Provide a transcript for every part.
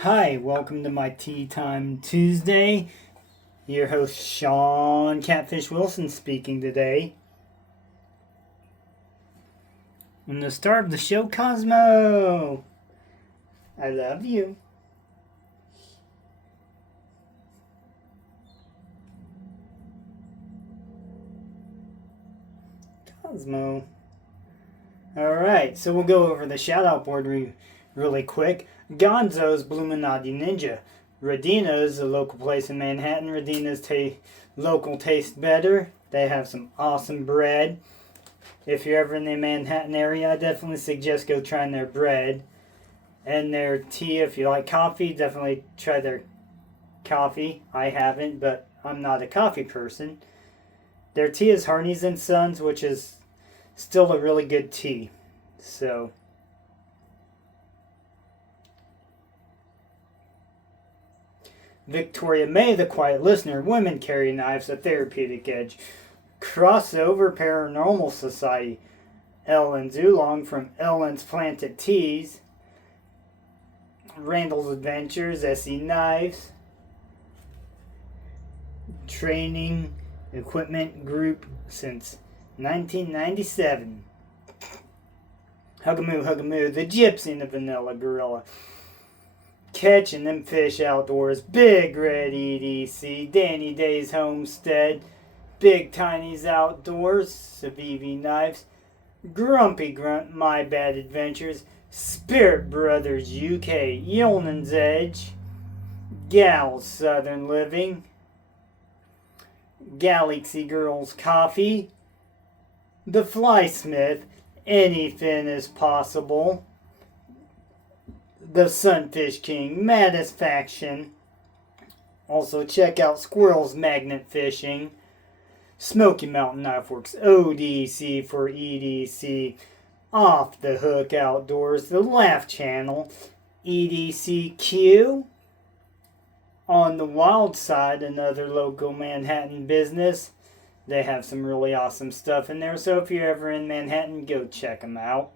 Hi, welcome to my Tea Time Tuesday. Your host Sean Catfish Wilson speaking today. And the star of the show, Cosmo. I love you. Cosmo. Alright, so we'll go over the shout out board really quick. Gonzo's Bluminati Ninja. Radina's, a local place in Manhattan. Radina's local taste better. They have some awesome bread. If you're ever in the Manhattan area, I definitely suggest go trying their bread. And their tea, if you like coffee, definitely try their coffee. I haven't, but I'm not a coffee person. Their tea is Harney's and Sons, which is still a really good tea. So, Victoria May, the quiet listener. Women carry knives, a therapeutic edge. Crossover Paranormal Society. Ellen Zulong from Ellen's Planted Teas. Randall's Adventures, SE Knives. Training Equipment Group since 1997. Hugamoo, the Gypsy and the Vanilla Gorilla. Catching them fish outdoors. Big Red EDC. Danny Day's Homestead. Big Tiny's Outdoors. Savivi Knives. Grumpy Grunt, My Bad Adventures. Spirit Brothers UK. Yeoman's Edge. Gal's Southern Living. Galaxy Girls Coffee. The Flysmith. Anything is possible. The Sunfish King. Maddest Faction. Also check out Squirrel's Magnet Fishing. Smoky Mountain Knife Works. ODC for EDC. Off the Hook Outdoors. The Laugh Channel. EDCQ. On the Wild Side, another local Manhattan business. They have some really awesome stuff in there, so if you're ever in Manhattan, go check them out.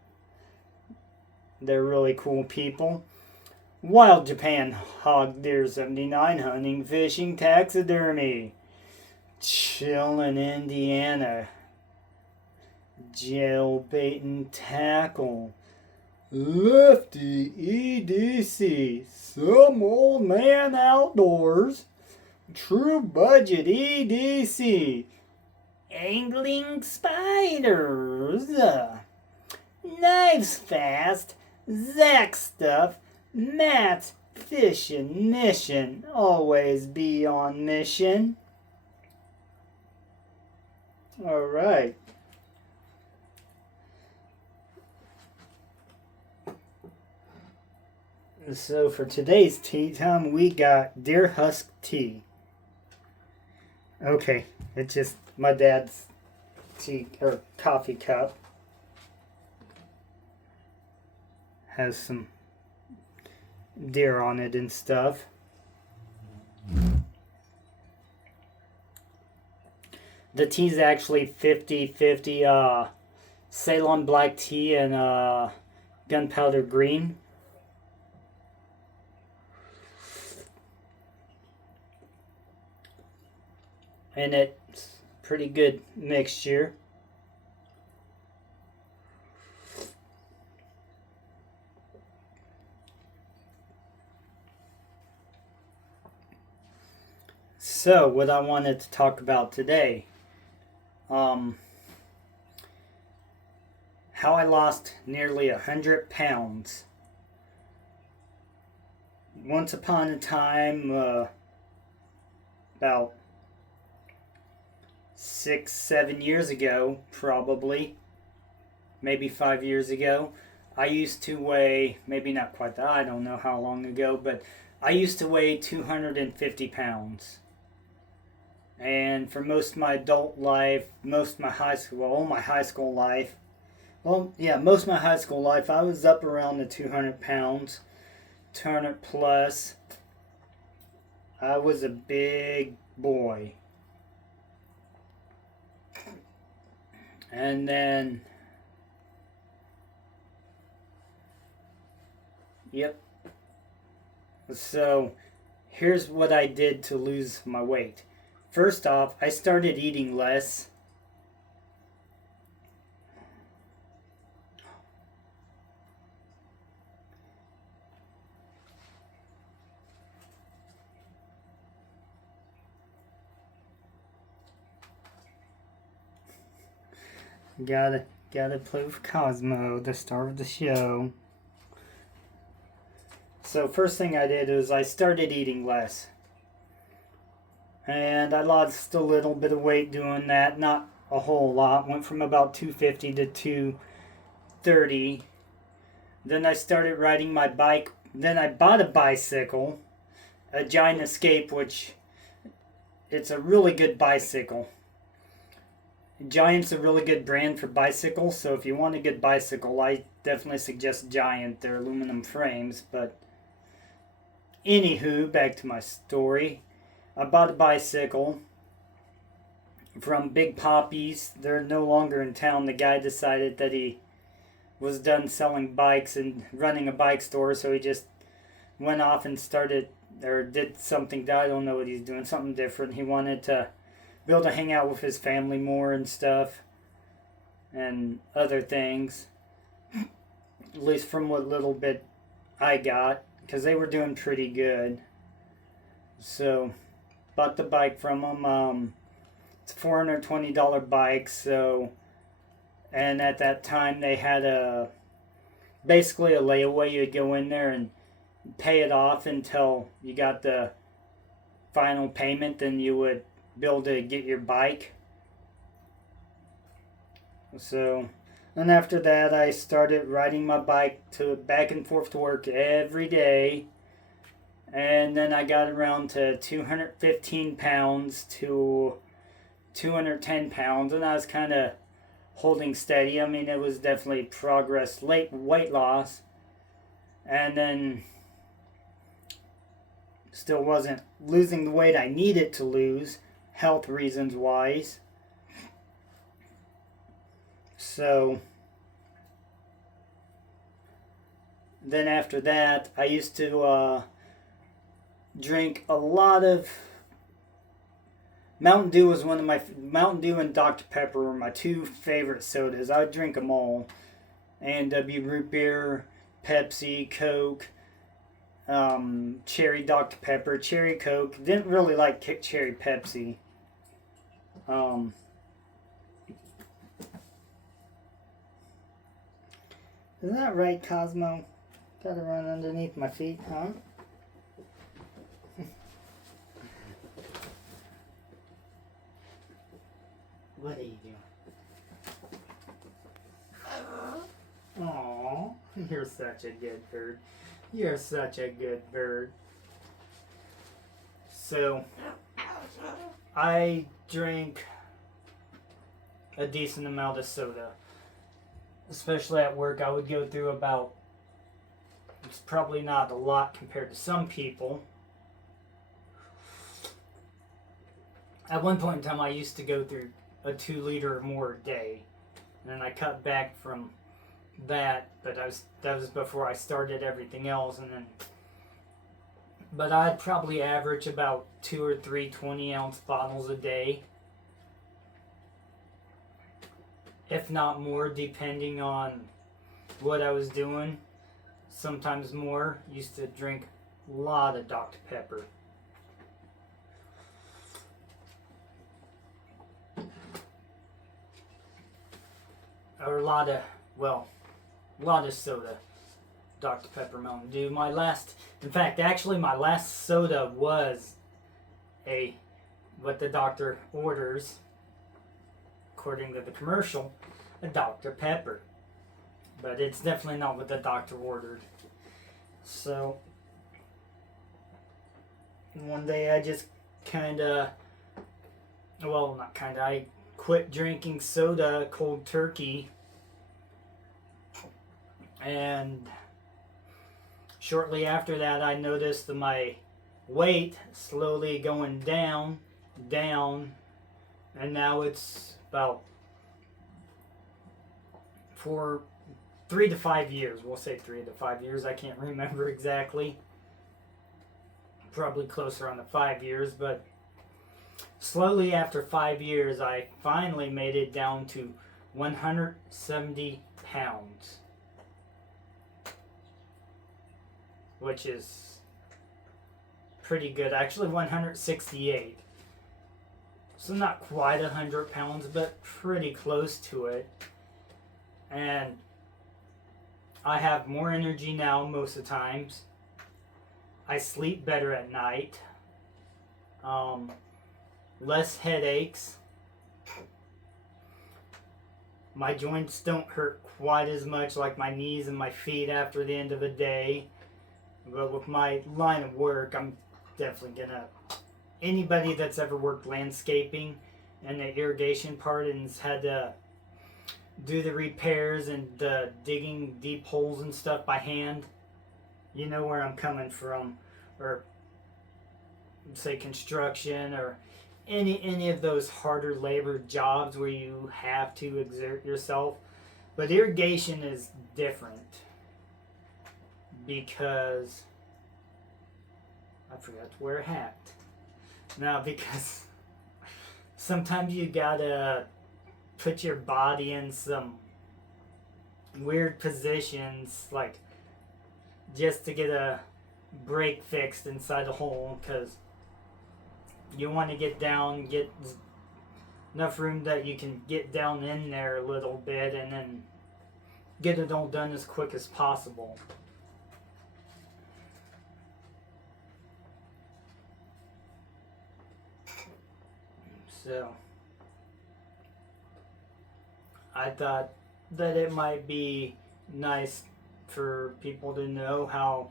They're really cool people. Wild Japan Hog Deer 79 Hunting, Fishing, Taxidermy. Chillin' Indiana. Jailbait and Tackle. Lefty EDC. Some Old Man Outdoors. True Budget EDC. Angling Spiders. Knives Fast. Zach Stuff. Matt's Fishing Mission. Always be on mission. Alright. So for today's tea time, we got Deer Husk Tea. Okay, it's just my dad's tea or coffee cup. Has some deer on it and stuff. The tea's actually 50-50 Ceylon black tea and gunpowder green. And it's pretty good mixture. So, what I wanted to talk about today, how I lost nearly 100 pounds. Once upon a time, about 6-7 years ago, probably, maybe 5 years ago, I used to weigh, maybe not quite that, I don't know how long ago, but I used to weigh 250 pounds. And for most of my adult life, most of my high school, all my high school life, most of my high school life, I was up around the 200 pounds, 200 plus. I was a big boy. And then, yep. So here's what I did to lose my weight. First off, I started eating less. Gotta play with Cosmo, the star of the show. So first thing I did was I started eating less. And I lost a little bit of weight doing that, not a whole lot. Went from about 250 to 230. Then I started riding my bike. Then I bought a bicycle, a Giant Escape, which it's a really good bicycle. Giant's a really good brand for bicycles, so if you want a good bicycle, I definitely suggest Giant. They're aluminum frames, but anywho, back to my story. I bought a bicycle from Big Poppies. They're no longer in town. The guy decided that he was done selling bikes and running a bike store, so he just went off and started or did something. I don't know what he's doing, something different. He wanted to be able to hang out with his family more and stuff and other things, at least from what little bit I got, because they were doing pretty good. So bought the bike from him. It's a $420 bike. So, and at that time they had basically a layaway. You'd go in there and pay it off until you got the final payment, then you would be able to get your bike. So, and after that, I started riding my bike to back and forth to work every day. And then I got around to 215 pounds to 210 pounds, and I was kind of holding steady. I mean, it was definitely progress, late weight loss, and then still wasn't losing the weight I needed to lose, health reasons wise. So then after that, I used to drink a lot of Mountain Dew. Was one of my Mountain Dew and Dr Pepper were my two favorite sodas. I would drink them all. A&W root beer, Pepsi, Coke, cherry Dr Pepper, cherry Coke. Didn't really like cherry Pepsi. Is that right, Cosmo? Gotta run underneath my feet, huh? What are you doing? Aww, you're such a good bird. You're such a good bird. So, I drank a decent amount of soda. Especially at work, I would go through about, it's probably not a lot compared to some people. At one point in time, I used to go through a 2 liter or more a day. And then I cut back from that, but that was before I started everything else. But I'd probably average about 2 or 3 20-ounce bottles a day, if not more, depending on what I was doing. Sometimes more. Used to drink a lot of Dr Pepper. Or a lot of soda. Dr Pepper, Mountain Dew. My last soda was what the doctor orders, according to the commercial, a Dr Pepper. But it's definitely not what the doctor ordered. So, one day I just I quit drinking soda cold turkey. And shortly after that, I noticed that my weight slowly going down, and now it's about for 3 to 5 years. We'll say 3 to 5 years. I can't remember exactly. probably closer on the 5 years, but slowly after 5 years, I finally made it down to 170 pounds, which is pretty good. Actually, 168. So not quite 100 pounds, but pretty close to it. And I have more energy now most of the times. I sleep better at night. Less headaches. My joints don't hurt quite as much, like my knees and my feet after the end of the day. But with my line of work, I'm definitely gonna... Anybody that's ever worked landscaping and the irrigation part and has had to do the repairs and digging deep holes and stuff by hand, you know where I'm coming from. Or say construction, or any of those harder labor jobs where you have to exert yourself. But irrigation is different because I forgot to wear a hat. Now, because sometimes you gotta put your body in some weird positions, like just to get a break fixed inside the hole, because you want to get down, get enough room that you can get down in there a little bit and then get it all done as quick as possible. So I thought that it might be nice for people to know how,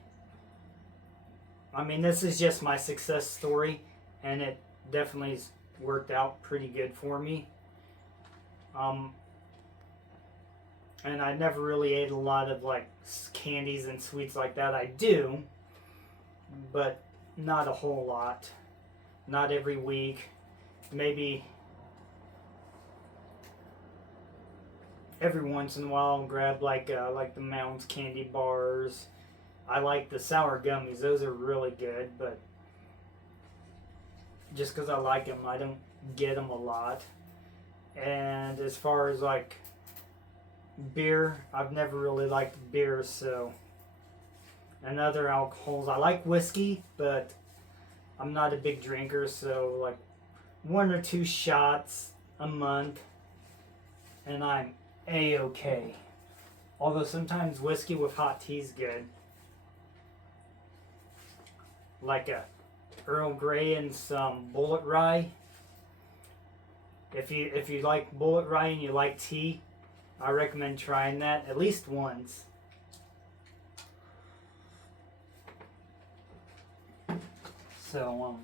I mean, this is just my success story, and it definitely has worked out pretty good for me. And I never really ate a lot of like candies and sweets like that. I do, but not a whole lot. Not every week. Maybe every once in a while I'll grab like the Mounds candy bars. I like the sour gummies. Those are really good, but just because I like them, I don't get them a lot. And as far as like beer, I've never really liked beer, so, and other alcohols. I like whiskey, but I'm not a big drinker, so like 1 or 2 shots a month and I'm A-okay. Although sometimes whiskey with hot tea is good. Like a Earl Grey and some Bullet Rye. If you like Bullet Rye and you like tea, I recommend trying that at least once. So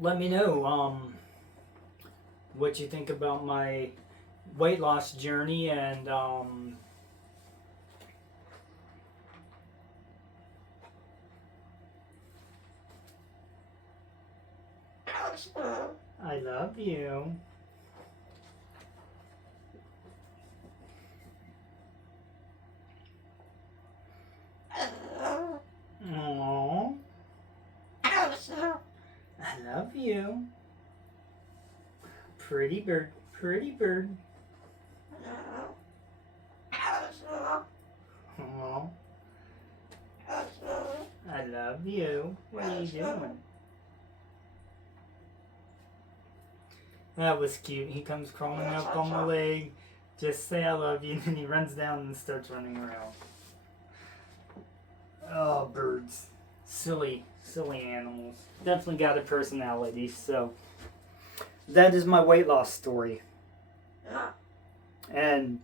let me know what you think about my weight loss journey, and I love you. Aww. I love you. Pretty bird, pretty bird. Aww. I love you. What are you doing? That was cute. He comes crawling up on my leg. Just say I love you, and then he runs down and starts running around. Oh, birds. Silly animals. Definitely got a personality, so that is my weight loss story. And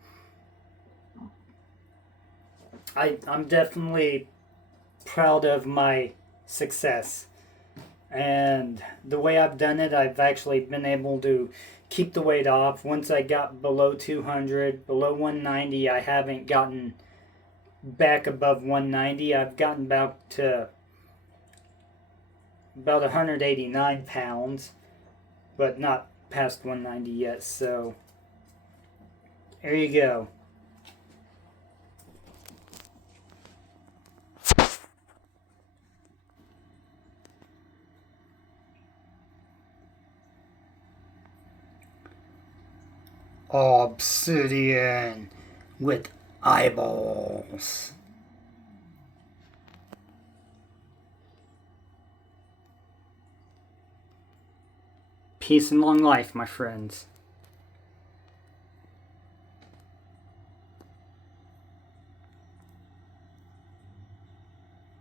I'm definitely proud of my success. And the way I've done it, I've actually been able to keep the weight off. Once I got below 200, below 190, I haven't gotten back above 190. I've gotten back to about 189 pounds, but not past 190 yet. So there you go. Obsidian with eyeballs. Peace and long life, my friends.